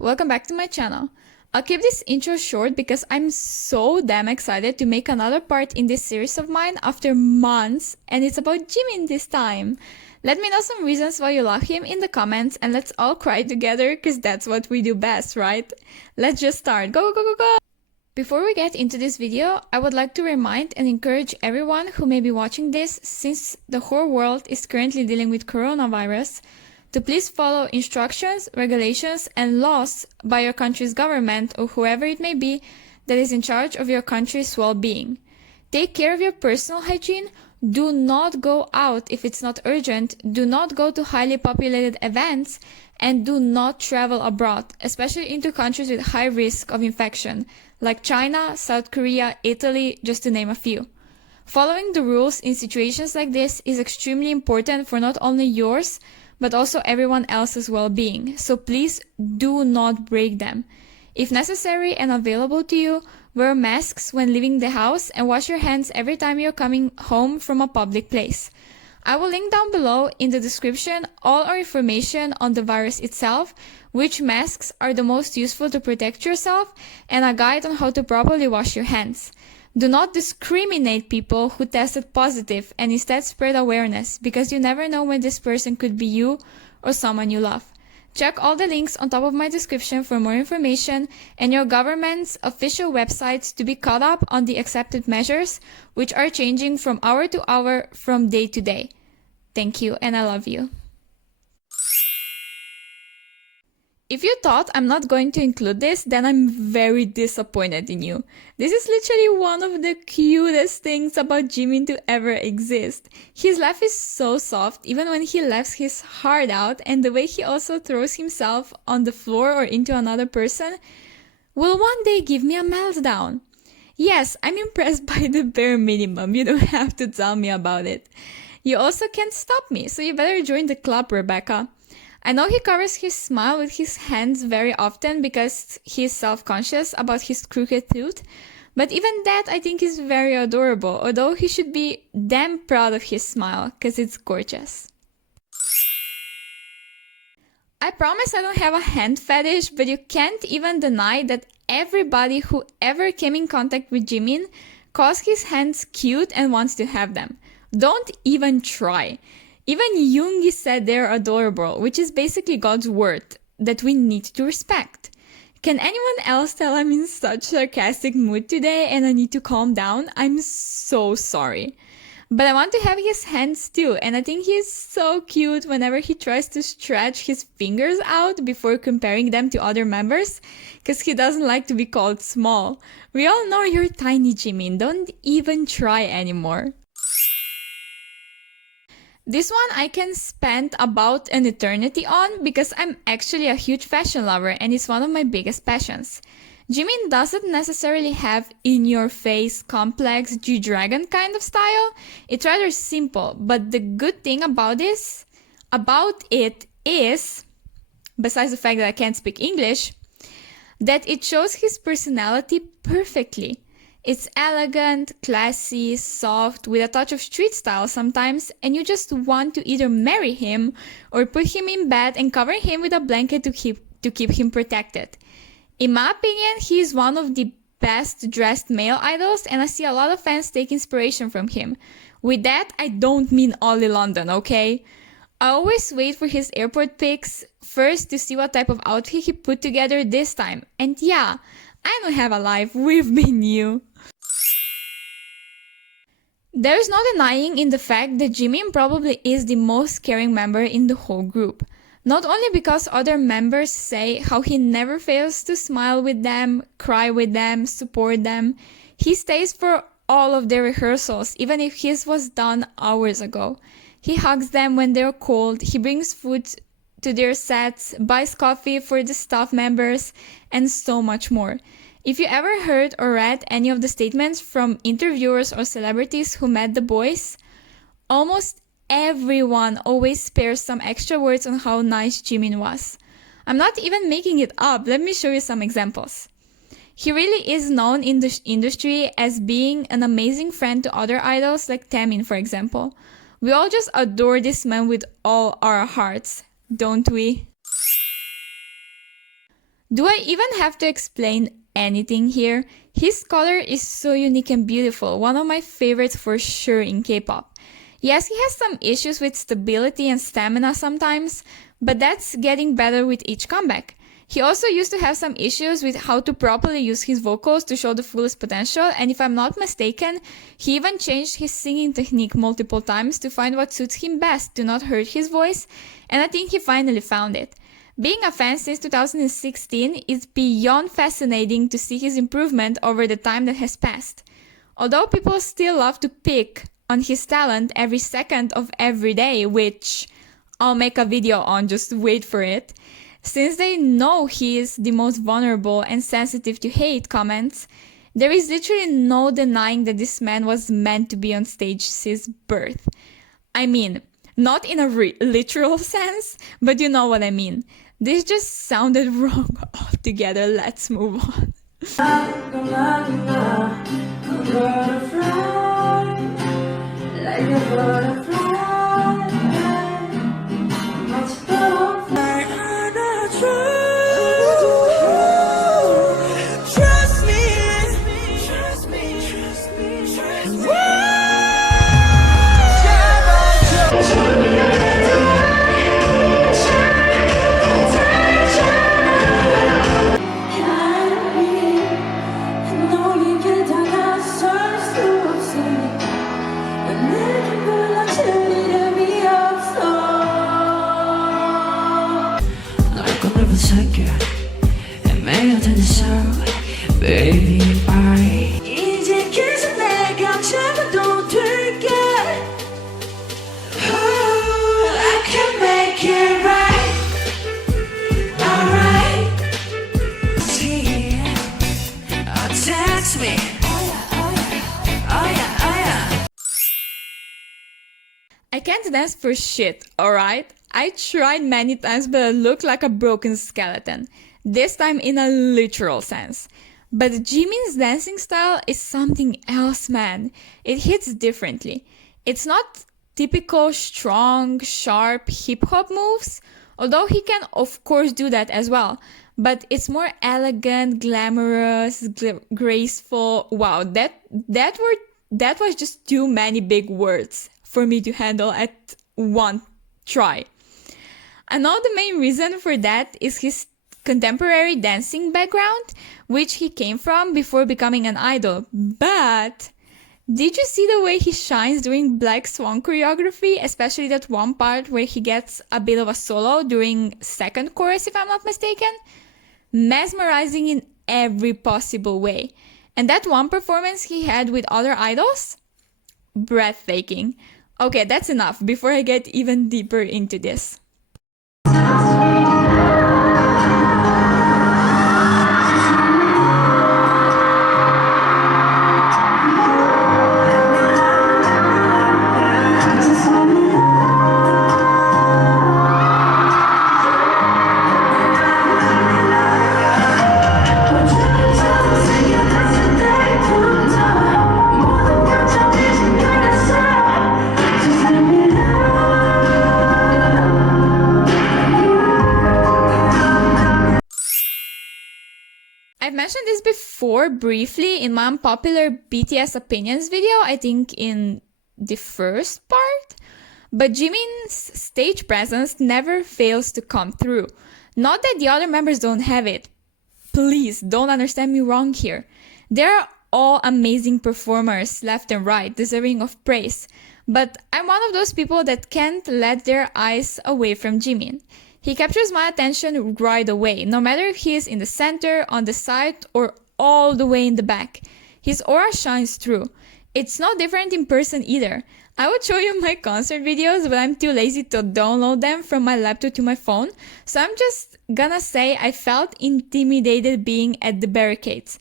welcome back to my channel. I'll keep this intro short because I'm so damn excited to make another part in this series of mine after months, and it's about Jimin this time. Let me know some reasons why you love him in the comments and let's all cry together because that's what we do best, right? Let's just start. Go, go, go, go! Before we get into this video, I would like to remind and encourage everyone who may be watching this, since the whole world is currently dealing with coronavirus, to please follow instructions, regulations, and laws by your country's government or whoever it may be that is in charge of your country's well-being. Take care of your personal hygiene. Do not go out if it's not urgent. Do not go to highly populated events, and do not travel abroad, especially into countries with high risk of infection, like China, South Korea, Italy, just to name a few. Following the rules in situations like this is extremely important for not only yours, but also everyone else's well-being, so please do not break them. If necessary and available to you, wear masks when leaving the house and wash your hands every time you're coming home from a public place. I will link down below in the description all our information on the virus itself, which masks are the most useful to protect yourself, and a guide on how to properly wash your hands. Do not discriminate people who tested positive and instead spread awareness, because you never know when this person could be you or someone you love. Check all the links on top of my description for more information and your government's official websites to be caught up on the accepted measures, which are changing from hour to hour, from day to day. Thank you, and I love you. If you thought I'm not going to include this, then I'm very disappointed in you. This is literally one of the cutest things about Jimin to ever exist. His laugh is so soft, even when he laughs his heart out, and the way he also throws himself on the floor or into another person will one day give me a meltdown. Yes, I'm impressed by the bare minimum. You don't have to tell me about it. You also can't stop me, so you better join the club, Rebecca. I know he covers his smile with his hands very often because he's self-conscious about his crooked tooth, but even that I think is very adorable, although he should be damn proud of his smile because it's gorgeous. I promise I don't have a hand fetish, but you can't even deny that everybody who ever came in contact with Jimin calls his hands cute and wants to have them. Don't even try. Even Yoongi said they're adorable, which is basically God's word that we need to respect. Can anyone else tell I'm in such sarcastic mood today and I need to calm down? I'm so sorry. But I want to have his hands too, and I think he's so cute whenever he tries to stretch his fingers out before comparing them to other members, because he doesn't like to be called small. We all know you're tiny, Jimin. Don't even try anymore. This one I can spend about an eternity on because I'm actually a huge fashion lover and it's one of my biggest passions. Jimin doesn't necessarily have in-your-face, complex G-Dragon kind of style. It's rather simple, but the good thing about it is, besides the fact that I can't speak English, that it shows his personality perfectly. It's elegant, classy, soft, with a touch of street style sometimes, and you just want to either marry him or put him in bed and cover him with a blanket to keep him protected. In my opinion, he is one of the best dressed male idols, and I see a lot of fans take inspiration from him. With that, I don't mean only London, okay? I always wait for his airport pics first to see what type of outfit he put together this time. And yeah, I don't have a life, we've been new. There's no denying in the fact that Jimin probably is the most caring member in the whole group. Not only because other members say how he never fails to smile with them, cry with them, support them, he stays for all of their rehearsals, even if his was done hours ago. He hugs them when they're cold, he brings food to their sets, buys coffee for the staff members, and so much more. If you ever heard or read any of the statements from interviewers or celebrities who met the boys, almost everyone always spares some extra words on how nice Jimin was. I'm not even making it up, let me show you some examples. He really is known in the industry as being an amazing friend to other idols like Taemin, for example. We all just adore this man with all our hearts, don't we? Do I even have to explain anything here? His color is so unique and beautiful, one of my favorites for sure in K-pop. Yes, he has some issues with stability and stamina sometimes, but that's getting better with each comeback. He also used to have some issues with how to properly use his vocals to show the fullest potential, and if I'm not mistaken, he even changed his singing technique multiple times to find what suits him best to not hurt his voice, and I think he finally found it. Being a fan since 2016, it's beyond fascinating to see his improvement over the time that has passed. Although people still love to pick on his talent every second of every day, which I'll make a video on, just wait for it, since they know he is the most vulnerable and sensitive to hate comments, there is literally no denying that this man was meant to be on stage since birth. I mean, not in a literal sense, but you know what I mean. This just sounded wrong altogether. Let's move on. I can't dance for shit, alright? I tried many times, but I look like a broken skeleton. This time in a literal sense. But Jimin's dancing style is something else, man. It hits differently. It's not typical strong, sharp hip-hop moves, although he can of course do that as well. But it's more elegant, glamorous, graceful. Wow, that was just too many big words for me to handle at one try. I know the main reason for that is his contemporary dancing background, which he came from before becoming an idol. But did you see the way he shines during Black Swan choreography, especially that one part where he gets a bit of a solo during second chorus, if I'm not mistaken? Mesmerizing in every possible way. And that one performance he had with other idols? Breathtaking. Okay, that's enough before I get even deeper into this. I've mentioned this before briefly in my unpopular BTS opinions video, I think in the first part, but Jimin's stage presence never fails to come through. Not that the other members don't have it. Please don't understand me wrong here. They're all amazing performers left and right, deserving of praise. But I'm one of those people that can't let their eyes away from Jimin. He captures my attention right away, no matter if he is in the center, on the side, or all the way in the back. His aura shines through. It's no different in person either. I would show you my concert videos, but I'm too lazy to download them from my laptop to my phone, so I'm just gonna say I felt intimidated being at the barricades.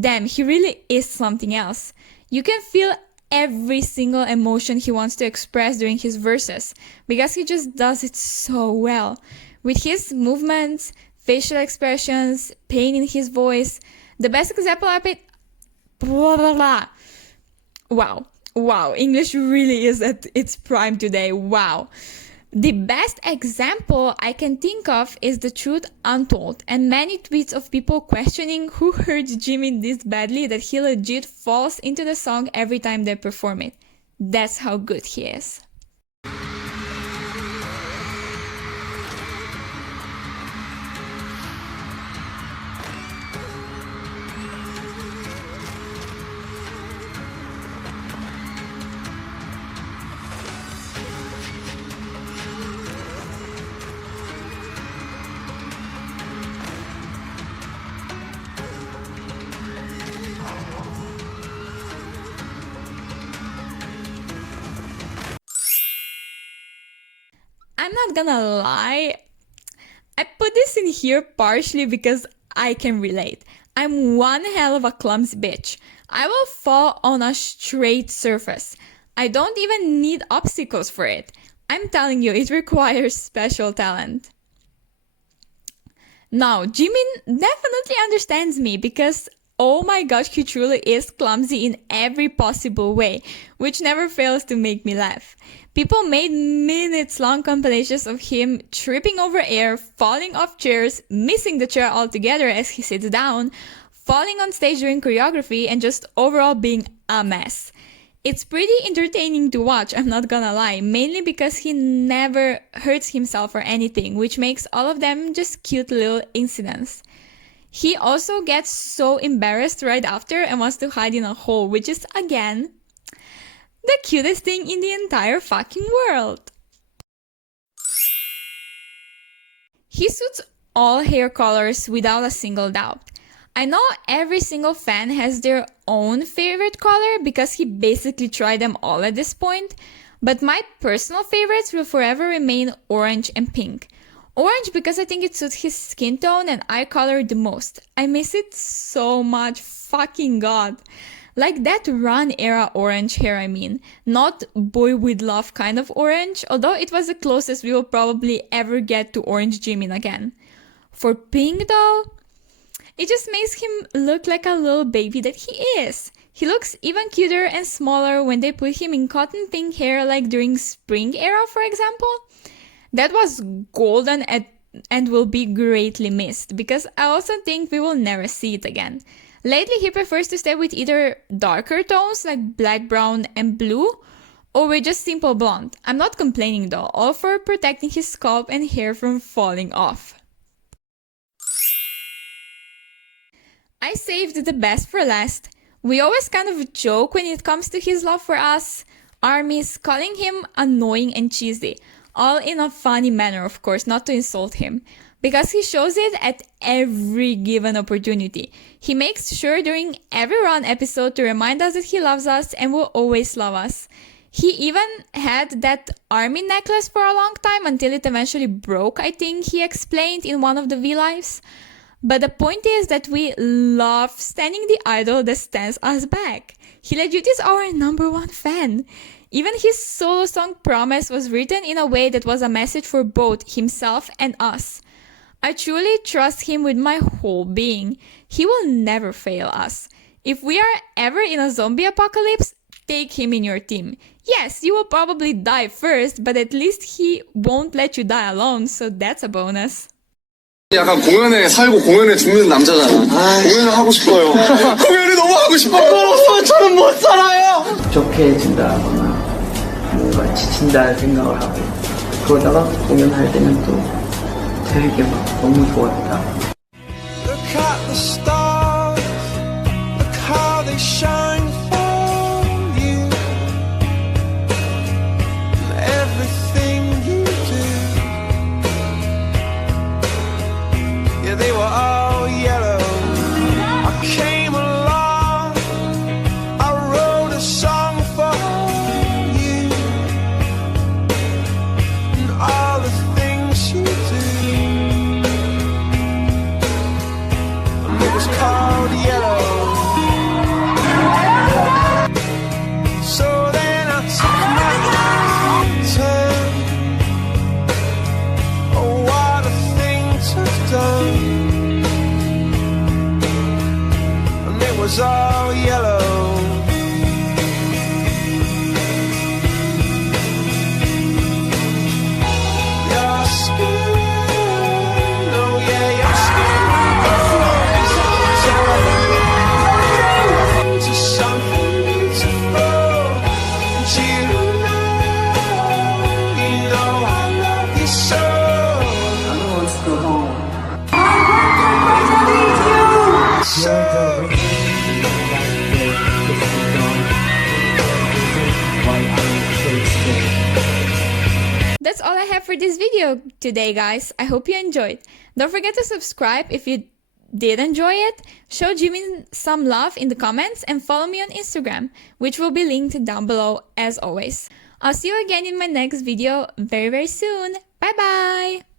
Damn, he really is something else. You can feel every single emotion he wants to express during his verses, because he just does it so well. With his movements, facial expressions, pain in his voice. The best example of it, blah blah blah. Wow, English really is at its prime today, wow. The best example I can think of is The Truth Untold, and many tweets of people questioning who hurt Jimin this badly that he legit falls into the song every time they perform it. That's how good he is. I'm not gonna lie, I put this in here partially because I can relate. I'm one hell of a clumsy bitch. I will fall on a straight surface. I don't even need obstacles for it. I'm telling you, it requires special talent. Now, Jimin definitely understands me because oh my gosh, he truly is clumsy in every possible way, which never fails to make me laugh. People made minutes-long compilations of him tripping over air, falling off chairs, missing the chair altogether as he sits down, falling on stage during choreography, and just overall being a mess. It's pretty entertaining to watch, I'm not gonna lie, mainly because he never hurts himself or anything, which makes all of them just cute little incidents. He also gets so embarrassed right after and wants to hide in a hole, which is, again, the cutest thing in the entire fucking world. He suits all hair colors without a single doubt. I know every single fan has their own favorite color because he basically tried them all at this point, but my personal favorites will forever remain orange and pink. Orange because I think it suits his skin tone and eye color the most. I miss it so much, fucking god. Like that Run era orange hair, I mean. Not boy with love kind of orange, although it was the closest we will probably ever get to orange Jimin again. For pink though, it just makes him look like a little baby that he is. He looks even cuter and smaller when they put him in cotton pink hair like during spring era, for example. That was golden and will be greatly missed, because I also think we will never see it again. Lately he prefers to stay with either darker tones like black, brown and blue, or with just simple blonde. I'm not complaining though, all for protecting his scalp and hair from falling off. I saved the best for last. We always kind of joke when it comes to his love for us, ARMYs, calling him annoying and cheesy. All in a funny manner, of course, not to insult him, because he shows it at every given opportunity. He makes sure during every Run episode to remind us that he loves us and will always love us. He even had that ARMY necklace for a long time until it eventually broke, I think he explained in one of the V-Lives. But the point is that we love standing the idol that stands us back. He legit is our #1 fan. Even his solo song Promise was written in a way that was a message for both himself and us. I truly trust him with my whole being. He will never fail us. If we are ever in a zombie apocalypse, take him in your team. Yes, you will probably die first, but at least he won't let you die alone, so that's a bonus. 약간 공연에 살고 공연에 죽는 남자잖아. 공연을 하고 싶어요. 공연이 너무 하고 싶어요. 없어서 저는 못 살아요. 부족해진다거나 뭔가 지친다 생각을 하고 그러다가 공연할 때는 또 되게 막 너무 좋았다. Look at the stars, look how they shine for you. Everything you do, yeah, they were all yellow. I came along, I wrote a song for you, and all the things you do. It was called all I have for this video today, guys. I hope you enjoyed. Don't forget to subscribe if you did enjoy it. Show Jimin some love in the comments and follow me on Instagram, which will be linked down below as always. I'll see you again in my next video very soon. Bye bye!